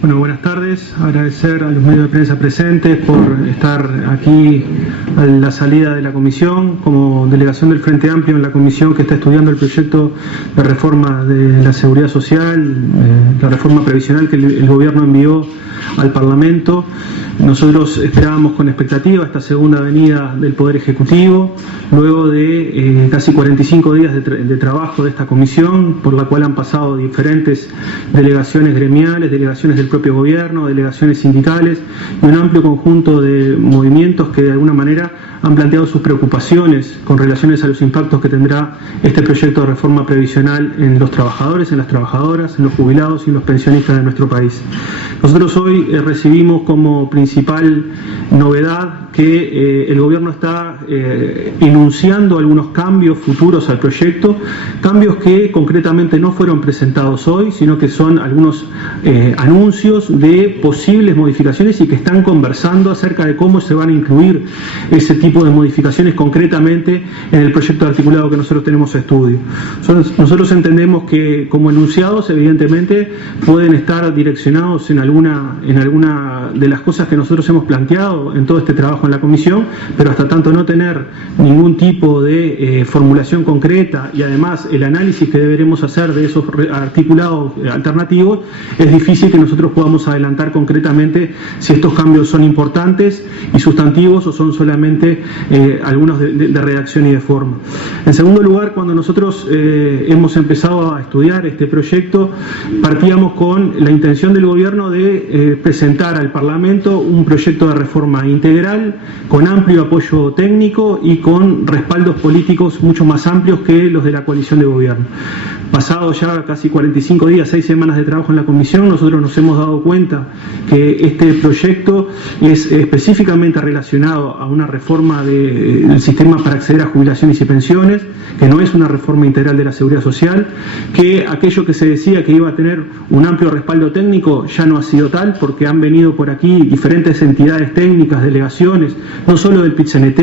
Bueno, buenas tardes. Agradecer a los medios de prensa presentes por estar aquí a la salida de la comisión, como delegación del Frente Amplio en la comisión que está estudiando el proyecto de reforma de la seguridad social, la reforma previsional que el gobierno envió al Parlamento. Nosotros esperábamos con expectativa esta segunda venida del Poder Ejecutivo, luego de casi 45 días de trabajo de esta comisión, por la cual han pasado diferentes delegaciones gremiales, delegaciones del propio gobierno, delegaciones sindicales y un amplio conjunto de movimientos que de alguna manera han planteado sus preocupaciones con relaciones a los impactos que tendrá este proyecto de reforma previsional en los trabajadores, en las trabajadoras, en los jubilados y en los pensionistas de nuestro país. Nosotros hoy recibimos como principal novedad que el gobierno está enunciando algunos cambios futuros al proyecto, cambios que concretamente no fueron presentados hoy, sino que son algunos anuncios de posibles modificaciones y que están conversando acerca de cómo se van a incluir ese tipo de modificaciones concretamente en el proyecto de articulado que nosotros tenemos a estudio. Nosotros entendemos que como enunciados evidentemente pueden estar direccionados en alguna de las cosas que nosotros hemos planteado en todo este trabajo en la comisión, pero hasta tanto no tener ningún tipo de formulación concreta y además el análisis que deberemos hacer de esos articulados alternativos, es difícil que nosotros podamos adelantar concretamente si estos cambios son importantes y sustantivos o son solamente algunos de redacción y de forma. En segundo lugar, cuando nosotros hemos empezado a estudiar este proyecto, partíamos con la intención del gobierno de presentar al Parlamento un proyecto de reforma integral, con amplio apoyo técnico y con respaldos políticos mucho más amplios que los de la coalición de gobierno. Pasados ya casi 45 días, 6 semanas de trabajo en la comisión, nosotros nos hemos dado cuenta que este proyecto es específicamente relacionado a una reforma del sistema para acceder a jubilaciones y pensiones, que no es una reforma integral de la seguridad social, que aquello que se decía que iba a tener un amplio respaldo técnico ya no ha sido tal, porque han venido por aquí diferentes entidades técnicas, delegaciones, no solo del PIT-CNT,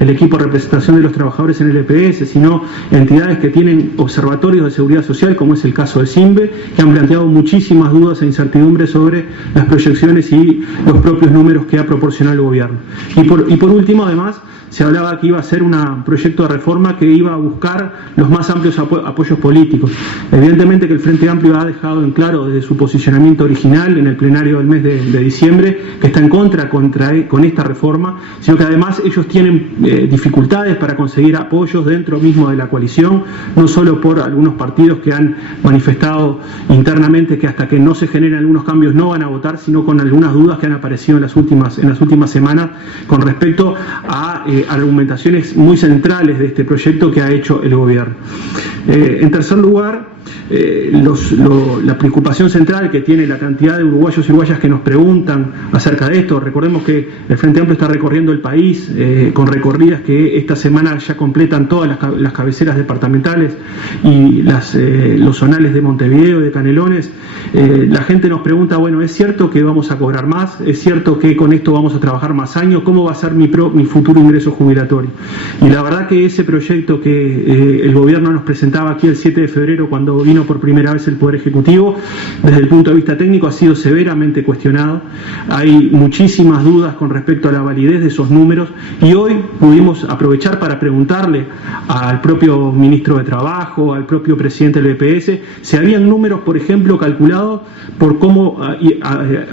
el equipo de representación de los trabajadores en el EPS, sino entidades que tienen observatorios de seguridad social, como es el caso de SINVE, que han planteado muchísimas dudas e incertidumbres sobre las proyecciones y los propios números que ha proporcionado el gobierno. Y por último, además, se hablaba que iba a ser un proyecto de reforma que iba a buscar los más amplios apoyos políticos. Evidentemente que el Frente Amplio ha dejado en claro desde su posicionamiento original en el plenario del mes de diciembre que está en contra con esta reforma, sino que además ellos tienen dificultades para conseguir apoyos dentro mismo de la coalición, no solo por algunos partidos que han manifestado internamente que hasta que no se generen algunos cambios no van a votar, sino con algunas dudas que han aparecido en las últimas semanas con respecto a argumentaciones muy centrales de este proyecto que ha hecho el gobierno. En tercer lugar, la preocupación central que tiene la cantidad de uruguayos y uruguayas que nos preguntan acerca de esto. Recordemos que el Frente Amplio está recorriendo el país con recorridas que esta semana ya completan todas las cabeceras departamentales y los zonales de Montevideo y de Canelones. La gente nos pregunta, bueno, ¿es cierto que vamos a cobrar más? ¿Es cierto que con esto vamos a trabajar más años? ¿Cómo va a ser mi futuro ingreso jubilatorio? Y la verdad que ese proyecto que el gobierno nos presentaba aquí el 7 de febrero cuando vino por primera vez el Poder Ejecutivo, desde el punto de vista técnico ha sido severamente cuestionado. Hay muchísimas dudas con respecto a la validez de esos números y hoy pudimos aprovechar para preguntarle al propio ministro de Trabajo, al propio presidente del BPS, si habían números, por ejemplo, calculados por cómo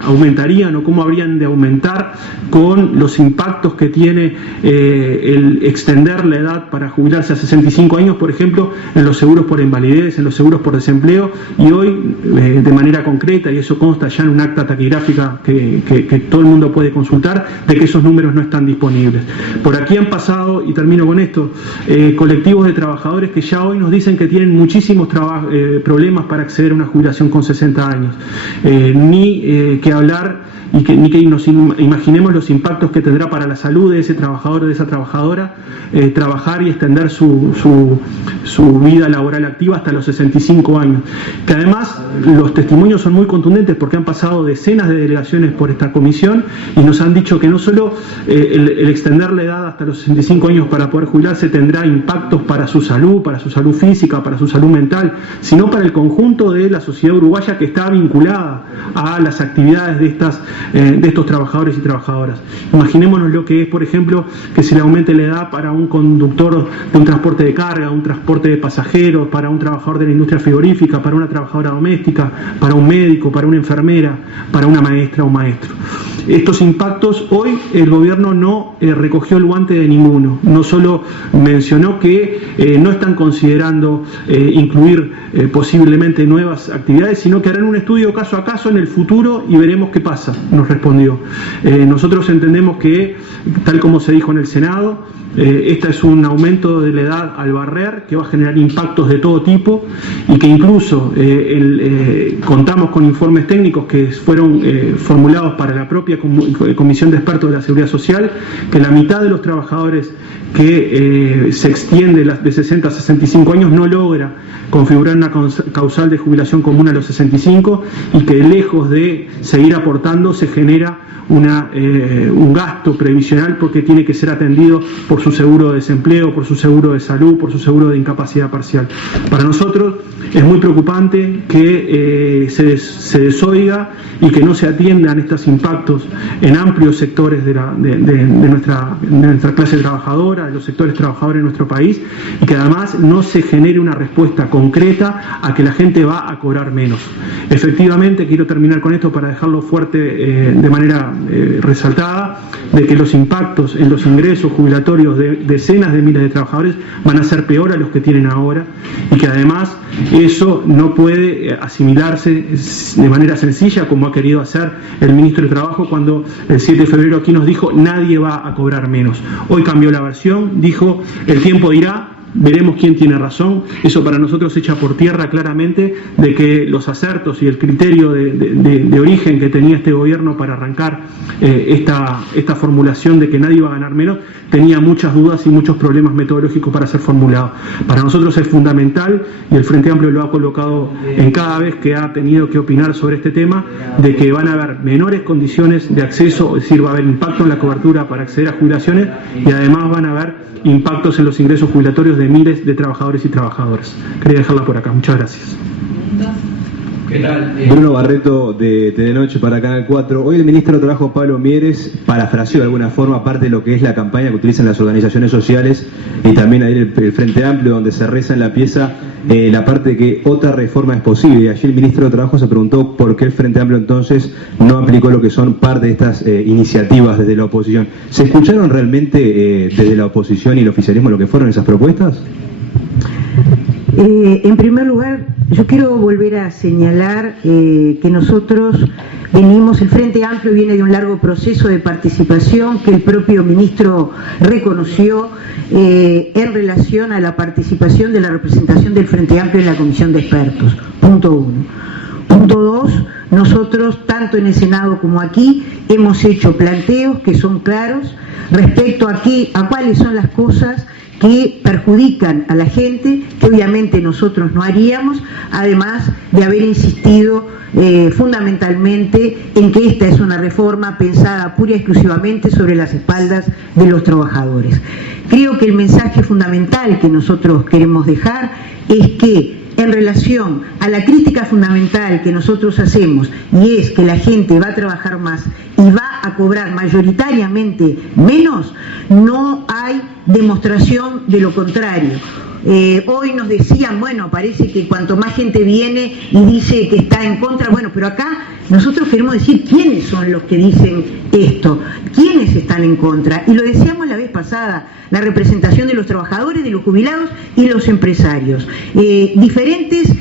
aumentarían o cómo habrían de aumentar con los impactos que tiene el extender la edad para jubilarse a 65 años, por ejemplo, en los seguros por invalidez, en los seguros por desempleo, y hoy de manera concreta, y eso consta ya en un acta taquigráfica que todo el mundo puede consultar, de que esos números no están disponibles. Por aquí han pasado, y termino con esto, colectivos de trabajadores que ya hoy nos dicen que tienen muchísimos problemas para acceder a una jubilación con 60 años. Ni que hablar y que ni que nos imaginemos los impactos que tendrá para la salud de ese trabajador o de esa trabajadora trabajar y extender su vida laboral activa hasta los 65 años. Que además los testimonios son muy contundentes porque han pasado decenas de delegaciones por esta comisión y nos han dicho que no solo el extender la edad hasta los 65 años para poder jubilarse tendrá impactos para su salud física, para su salud mental, sino para el conjunto de la sociedad uruguaya que está vinculada a las actividades de estos trabajadores y trabajadoras. Imaginémonos lo que es, por ejemplo, que se le aumente la edad para un conductor de un transporte de carga, un transporte de pasajeros, para un trabajador de la industria frigorífica, para una trabajadora doméstica, para un médico, para una enfermera, para una maestra o maestro. Estos impactos hoy el gobierno no recogió el guante de ninguno, no solo mencionó que no están considerando incluir posiblemente nuevas actividades, sino que harán un estudio caso a caso en el futuro y veremos qué pasa, nos respondió. Nosotros entendemos que, tal como se dijo en el Senado, esta es un aumento de la edad al barrer que va a generar impactos de todo tipo y que incluso contamos con informes técnicos que fueron formulados para la propia Comisión de Expertos de la Seguridad Social, que la mitad de los trabajadores que se extiende de 60 a 65 años no logra configurar una causal de jubilación común a los 65 y que lejos de seguir aportando se genera un gasto previsional porque tiene que ser atendido por su seguro de desempleo, por su seguro de salud, por su seguro de incapacidad parcial. Para nosotros es muy preocupante que se desoiga y que no se atiendan estos impactos en amplios sectores de nuestra clase trabajadora, de los sectores trabajadores de nuestro país, y que además no se genere una respuesta concreta a que la gente va a cobrar menos. Efectivamente, quiero terminar con esto para dejarlo fuerte de manera resaltada, de que los impactos en los ingresos jubilatorios de decenas de miles de trabajadores van a ser peor a los que tienen ahora y que además eso no puede asimilarse de manera sencilla como ha querido hacer el ministro de Trabajo cuando el 7 de febrero aquí nos dijo nadie va a cobrar menos. Hoy cambió la versión, dijo el tiempo dirá, veremos quién tiene razón. Eso para nosotros echa por tierra claramente de que los acertos y el criterio de origen que tenía este gobierno para arrancar esta formulación de que nadie iba a ganar menos, tenía muchas dudas y muchos problemas metodológicos para ser formulado. Para nosotros es fundamental, y el Frente Amplio lo ha colocado en cada vez que ha tenido que opinar sobre este tema, de que van a haber menores condiciones de acceso, es decir, va a haber impacto en la cobertura para acceder a jubilaciones y además van a haber impactos en los ingresos jubilatorios de miles de trabajadores y trabajadoras. Quería dejarla por acá. Muchas gracias. ¿Qué tal? Bruno Barreto de Telenoche para Canal 4. Hoy el ministro de Trabajo, Pablo Mieres, parafraseó de alguna forma parte de lo que es la campaña que utilizan las organizaciones sociales y también ahí el Frente Amplio, donde se reza en la pieza la parte de que otra reforma es posible. Y allí el ministro de Trabajo se preguntó por qué el Frente Amplio entonces no aplicó lo que son parte de estas iniciativas desde la oposición. ¿Se escucharon realmente desde la oposición y el oficialismo lo que fueron esas propuestas? En primer lugar, yo quiero volver a señalar que nosotros el Frente Amplio viene de un largo proceso de participación que el propio ministro reconoció en relación a la participación de la representación del Frente Amplio en la Comisión de Expertos. Punto 1. Punto 2, nosotros, tanto en el Senado como aquí, hemos hecho planteos que son claros respecto a cuáles son las cosas que perjudican a la gente, que obviamente nosotros no haríamos, además de haber insistido fundamentalmente en que esta es una reforma pensada pura y exclusivamente sobre las espaldas de los trabajadores. Creo que el mensaje fundamental que nosotros queremos dejar es que en relación a la crítica fundamental que nosotros hacemos, y es que la gente va a trabajar más y va a cobrar mayoritariamente menos, no hay demostración de lo contrario. Hoy nos decían, bueno, parece que cuanto más gente viene y dice que está en contra, bueno, pero acá nosotros queremos decir quiénes son los que dicen esto, quiénes están en contra, y lo decíamos la vez pasada, la representación de los trabajadores, de los jubilados y los empresarios, diferentes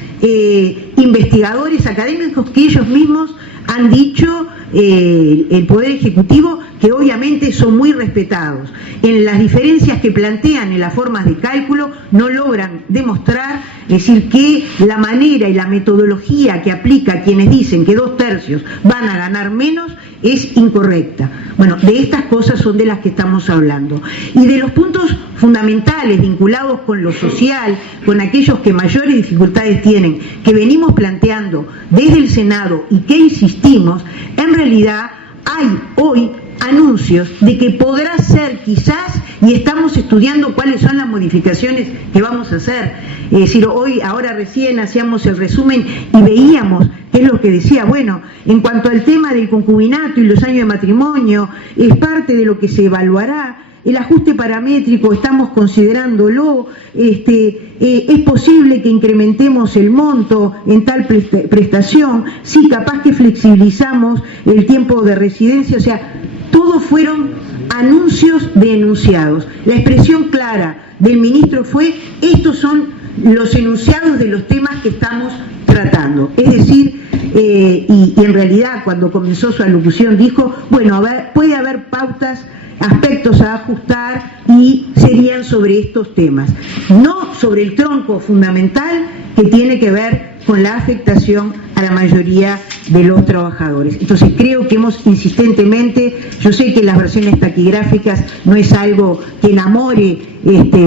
investigadores académicos que ellos mismos han dicho, el Poder Ejecutivo, que obviamente son muy respetados. En las diferencias que plantean en las formas de cálculo no logran demostrar, es decir, que la manera y la metodología que aplica quienes dicen que 2/3 van a ganar menos es incorrecta. Bueno, de estas cosas son de las que estamos hablando. Y de los puntos fundamentales vinculados con lo social, con aquellos que mayores dificultades tienen, que venimos planteando desde el Senado y que insistimos, en realidad hay hoy anuncios de que podrá ser quizás, y estamos estudiando cuáles son las modificaciones que vamos a hacer. Es decir, ahora recién hacíamos el resumen y veíamos qué es lo que decía. Bueno, en cuanto al tema del concubinato y los años de matrimonio, es parte de lo que se evaluará. El ajuste paramétrico estamos considerándolo, es posible que incrementemos el monto en tal prestación, sí, capaz que flexibilizamos el tiempo de residencia, o sea, todos fueron anuncios de enunciados. La expresión clara del ministro fue: estos son los enunciados de los temas que estamos tratando. Es decir, y en realidad cuando comenzó su alocución dijo, bueno, puede haber pautas, aspectos a ajustar y serían sobre estos temas, no sobre el tronco fundamental que tiene que ver con la afectación a la mayoría de los trabajadores. Entonces creo que hemos insistentemente, yo sé que las versiones taquigráficas no es algo que enamore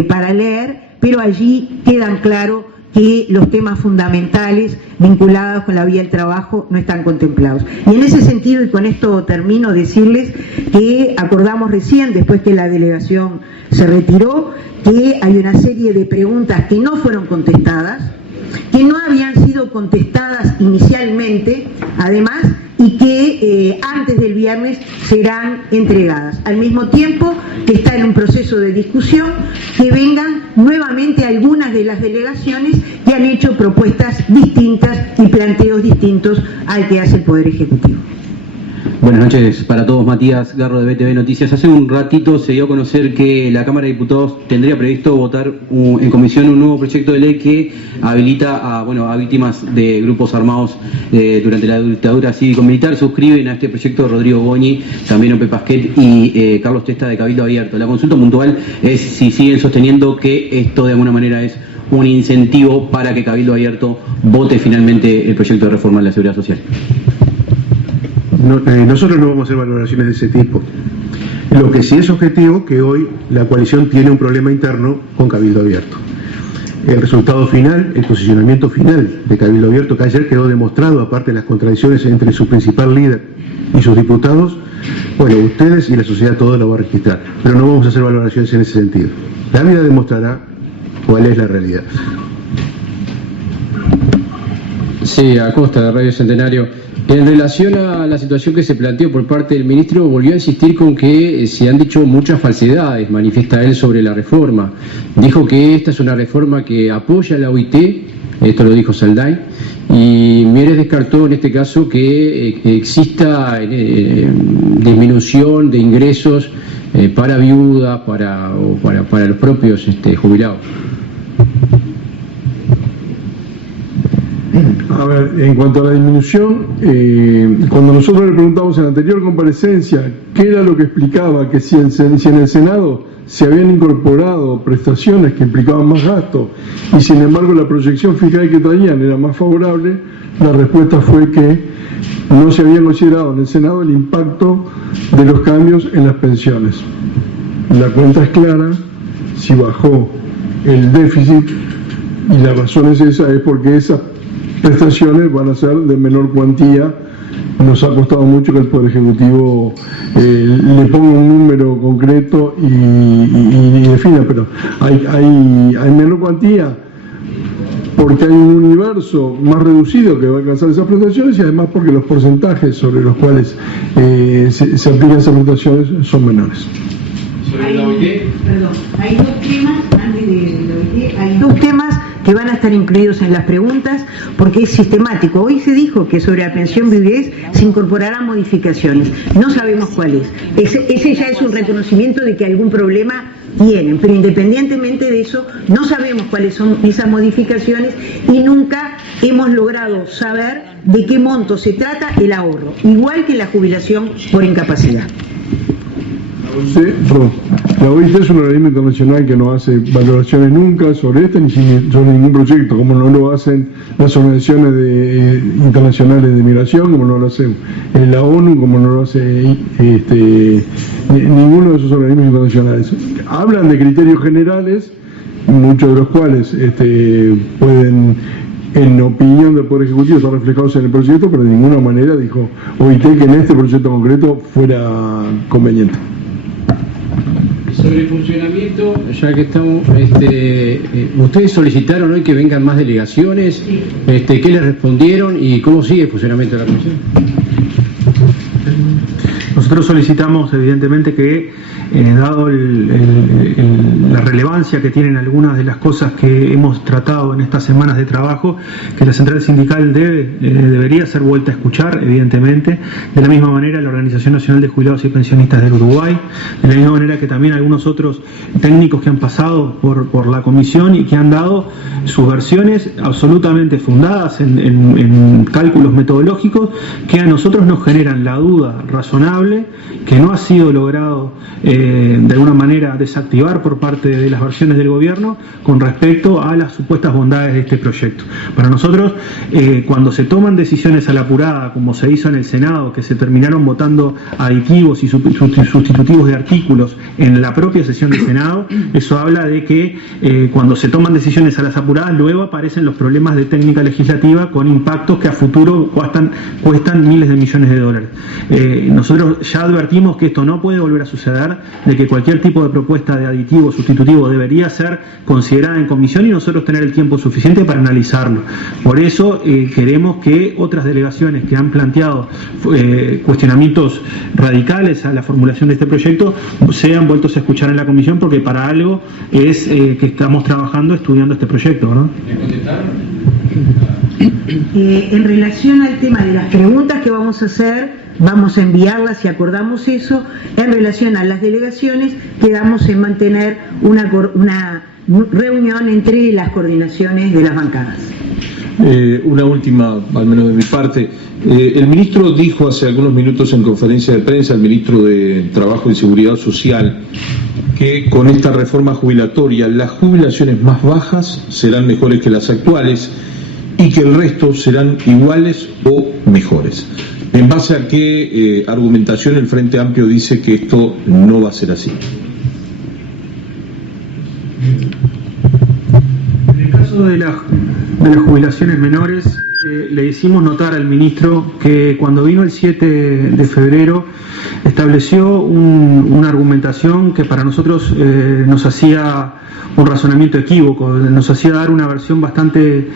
para leer, pero allí quedan claros que los temas fundamentales vinculados con la vía del trabajo no están contemplados. Y en ese sentido, y con esto termino, decirles que acordamos recién, después que la delegación se retiró, que hay una serie de preguntas que no fueron contestadas, que no habían sido contestadas inicialmente, además, y que antes del viernes serán entregadas. Al mismo tiempo que está en un proceso de discusión, que vengan nuevamente algunas de las delegaciones que han hecho propuestas distintas y planteos distintos al que hace el Poder Ejecutivo. Buenas noches para todos, Matías Garro de BTV Noticias. Hace un ratito se dio a conocer que la Cámara de Diputados tendría previsto votar en comisión un nuevo proyecto de ley que habilita a víctimas de grupos armados durante la dictadura cívico-militar. Suscriben a este proyecto Rodrigo Goñi, también Ope Pasquet y Carlos Testa de Cabildo Abierto. La consulta puntual es si siguen sosteniendo que esto de alguna manera es un incentivo para que Cabildo Abierto vote finalmente el proyecto de reforma de la Seguridad Social. Nosotros no vamos a hacer valoraciones de ese tipo. Lo que sí es objetivo que hoy la coalición tiene un problema interno con Cabildo Abierto. El resultado final, el posicionamiento final de Cabildo Abierto, que ayer quedó demostrado, aparte de las contradicciones entre su principal líder y sus diputados, bueno, ustedes y la sociedad toda lo va a registrar, pero no vamos a hacer valoraciones en ese sentido. La vida demostrará cuál es la realidad. Sí, Acosta de Radio Centenario. En relación a la situación que se planteó por parte del ministro, volvió a insistir con que se han dicho muchas falsedades, manifiesta él, sobre la reforma. Dijo que esta es una reforma que apoya a la OIT, esto lo dijo Salday, y Mieres descartó en este caso que exista disminución de ingresos para viudas, para los propios jubilados. A ver, en cuanto a la disminución, cuando nosotros le preguntamos en la anterior comparecencia qué era lo que explicaba que si en el Senado se habían incorporado prestaciones que implicaban más gasto y sin embargo la proyección fiscal que traían era más favorable, la respuesta fue que no se había considerado en el Senado el impacto de los cambios en las pensiones. La cuenta es clara, si bajó el déficit, y la razón es esa, es porque esas prestaciones van a ser de menor cuantía. Nos ha costado mucho que el Poder Ejecutivo le ponga un número concreto y defina, pero hay menor cuantía porque hay un universo más reducido que va a alcanzar esas prestaciones y además porque los porcentajes sobre los cuales se aplican esas prestaciones son menores. Hay dos temas, antes de la OIT, hay dos temas que van a estar incluidos en las preguntas porque es sistemático. Hoy se dijo que sobre la pensión viudez se incorporarán modificaciones. No sabemos cuál es. Ese ya es un reconocimiento de que algún problema tienen, pero independientemente de eso, no sabemos cuáles son esas modificaciones y nunca hemos logrado saber de qué monto se trata el ahorro, igual que la jubilación por incapacidad. La OIT es un organismo internacional que no hace valoraciones nunca sobre este ni sobre ningún proyecto, como no lo hacen las organizaciones internacionales de migración, como no lo hace la ONU, como no lo hace ninguno de esos organismos internacionales. Hablan de criterios generales, muchos de los cuales pueden, en opinión del Poder Ejecutivo, estar reflejados en el proyecto, pero de ninguna manera dijo OIT que en este proyecto concreto fuera conveniente. Sobre el funcionamiento, ya que estamos, ustedes solicitaron hoy que vengan más delegaciones, ¿qué les respondieron y cómo sigue el funcionamiento de la comisión? Nosotros solicitamos, evidentemente, que dado la relevancia que tienen algunas de las cosas que hemos tratado en estas semanas de trabajo, que la central sindical debería ser vuelta a escuchar, evidentemente, de la misma manera la Organización Nacional de Jubilados y Pensionistas del Uruguay, de la misma manera que también algunos otros técnicos que han pasado por la comisión y que han dado sus versiones absolutamente fundadas en cálculos metodológicos que a nosotros nos generan la duda razonable que no ha sido logrado de alguna manera desactivar por parte de las versiones del gobierno con respecto a las supuestas bondades de este proyecto. Para nosotros, cuando se toman decisiones a la apurada, como se hizo en el Senado, que se terminaron votando aditivos y sustitutivos de artículos en la propia sesión del Senado, eso habla de que cuando se toman decisiones a las apuradas, luego aparecen los problemas de técnica legislativa con impactos que a futuro cuestan miles de millones de dólares. Nosotros ya advertimos que esto no puede volver a suceder, de que cualquier tipo de propuesta de aditivo sustitutivo debería ser considerada en comisión y nosotros tener el tiempo suficiente para analizarlo. Por eso queremos que otras delegaciones que han planteado cuestionamientos radicales a la formulación de este proyecto sean vueltos a escuchar en la comisión, porque para algo es que estamos trabajando, estudiando este proyecto, ¿verdad? En relación al tema de las preguntas que vamos a hacer, vamos a enviarlas si acordamos eso. En relación a las delegaciones, quedamos en mantener una reunión entre las coordinaciones de las bancadas. Una última, al menos de mi parte. El ministro dijo hace algunos minutos en conferencia de prensa, el ministro de Trabajo y Seguridad Social, que con esta reforma jubilatoria las jubilaciones más bajas serán mejores que las actuales y que el resto serán iguales o mejores. ¿En base a qué argumentación el Frente Amplio dice que esto no va a ser así? En el caso de las jubilaciones menores, le hicimos notar al ministro que cuando vino el 7 de febrero estableció una argumentación que para nosotros nos hacía un razonamiento equívoco, nos hacía dar una versión bastante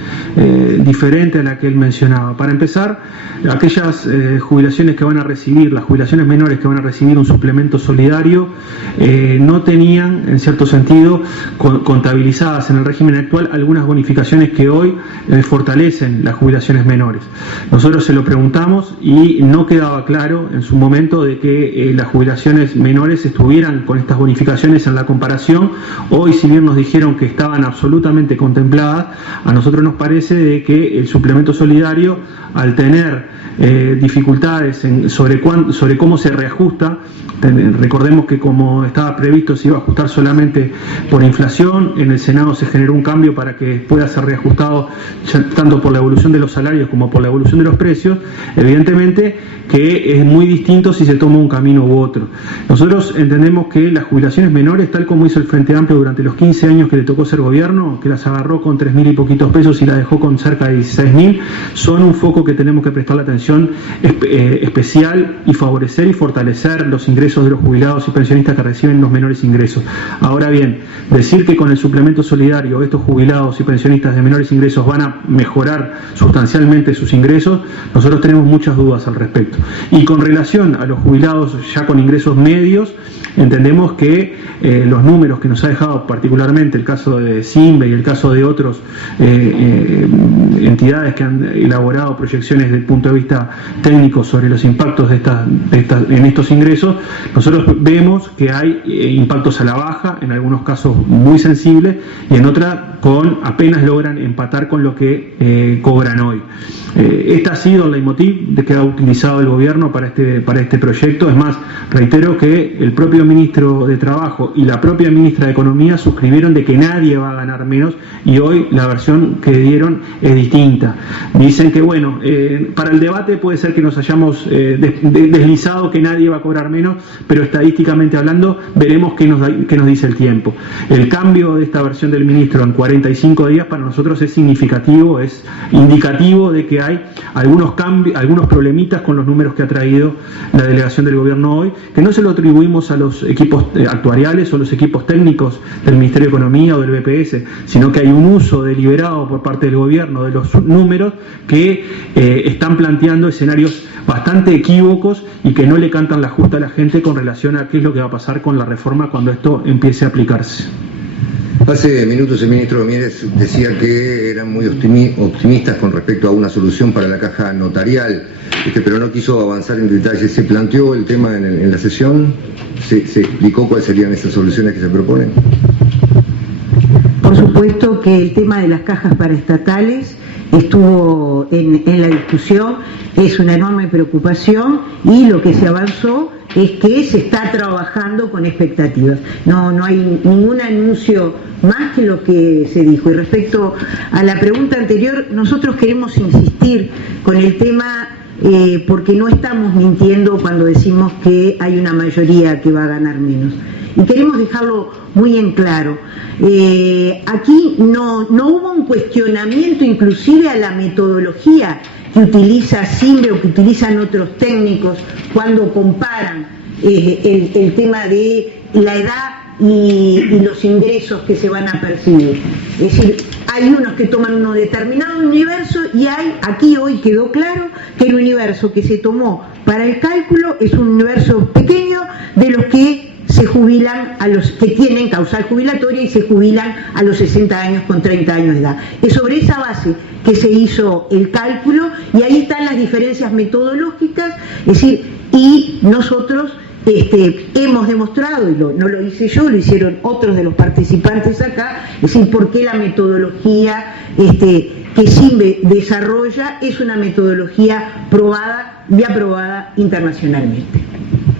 diferente a la que él mencionaba. Para empezar, aquellas jubilaciones que van a recibir, las jubilaciones menores que van a recibir un suplemento solidario, no tenían, en cierto sentido, contabilizadas en el régimen actual algunas bonificaciones que hoy fortalecen las jubilaciones menores. Nosotros se lo preguntamos y no quedaba claro en su momento de que las jubilaciones menores estuvieran con estas bonificaciones en la comparación. Hoy, si bien nos dijeron que estaban absolutamente contempladas, a nosotros nos parece de que el suplemento solidario, al tener dificultades sobre cómo se reajusta, recordemos que como estaba previsto se iba a ajustar solamente por inflación, en el Senado se generó un cambio para que pueda ser reajustado tanto por la evolución de los salarios como por la evolución de los precios, evidentemente que es muy distinto si se toma un camino u otro. Nosotros entendemos que las jubilaciones menores, tal como hizo el Frente Amplio durante los 15 años que le tocó ser gobierno, que las agarró con 3.000 y poquitos pesos y las dejó con cerca de 16.000, son un foco que tenemos que prestarle atención especial y favorecer y fortalecer los ingresos de los jubilados y pensionistas que reciben los menores ingresos. Ahora bien, decir que con el suplemento solidario estos jubilados y pensionistas de menores ingresos van a mejorar sustancialmente sus ingresos, nosotros tenemos muchas dudas al respecto. Y con relación a los jubilados ya con ingresos medios, entendemos que los números que nos ha dejado particularmente el caso de CIMBE y el caso de otras entidades que han elaborado proyecciones desde el punto de vista técnico sobre los impactos en estos ingresos, nosotros vemos que hay impactos a la baja, en algunos casos muy sensibles, y en otras apenas logran empatar con lo que cobran hoy. hoy. Esta ha sido el leitmotiv de que ha utilizado el gobierno para este proyecto. Es más, reitero que el propio ministro de Trabajo y la propia ministra de Economía suscribieron de que nadie va a ganar menos, y hoy la versión que dieron es distinta. Dicen que, bueno, para el debate puede ser que nos hayamos deslizado que nadie va a cobrar menos, pero estadísticamente hablando veremos qué nos dice el tiempo. El cambio de esta versión del ministro en 45 días para nosotros es significativo, es indicativo de que hay algunos cambios, algunos problemitas con los números que ha traído la delegación del gobierno hoy, que no se lo atribuimos a los equipos actuariales o los equipos técnicos del Ministerio de Economía o del BPS, sino que hay un uso deliberado por parte del gobierno de los números que están planteando escenarios bastante equívocos y que no le cantan la justa a la gente con relación a qué es lo que va a pasar con la reforma cuando esto empiece a aplicarse. Hace minutos el ministro Mieres decía que eran muy optimistas con respecto a una solución para la caja notarial, pero no quiso avanzar en detalle. ¿Se planteó el tema en la sesión? ¿Se explicó cuáles serían esas soluciones que se proponen? Por supuesto que el tema de las cajas paraestatales estuvo en la discusión, es una enorme preocupación, y lo que se avanzó es que se está trabajando con expectativas. No hay ningún anuncio más que lo que se dijo. Y respecto a la pregunta anterior, nosotros queremos insistir con el tema porque no estamos mintiendo cuando decimos que hay una mayoría que va a ganar menos. Y queremos dejarlo muy en claro. Aquí no hubo un cuestionamiento inclusive a la metodología que utiliza CIMBE o que utilizan otros técnicos cuando comparan el tema de la edad y los ingresos que se van a percibir. Es decir, hay unos que toman un determinado universo y aquí hoy quedó claro que el universo que se tomó para el cálculo es un universo pequeño de los que se jubilan, a los que tienen causal jubilatoria y se jubilan a los 60 años con 30 años de edad. Es sobre esa base que se hizo el cálculo y ahí están las diferencias metodológicas, es decir, y nosotros hemos demostrado, y no lo hice yo, lo hicieron otros de los participantes acá, es decir, por qué la metodología que CIMBE desarrolla es una metodología probada y aprobada internacionalmente.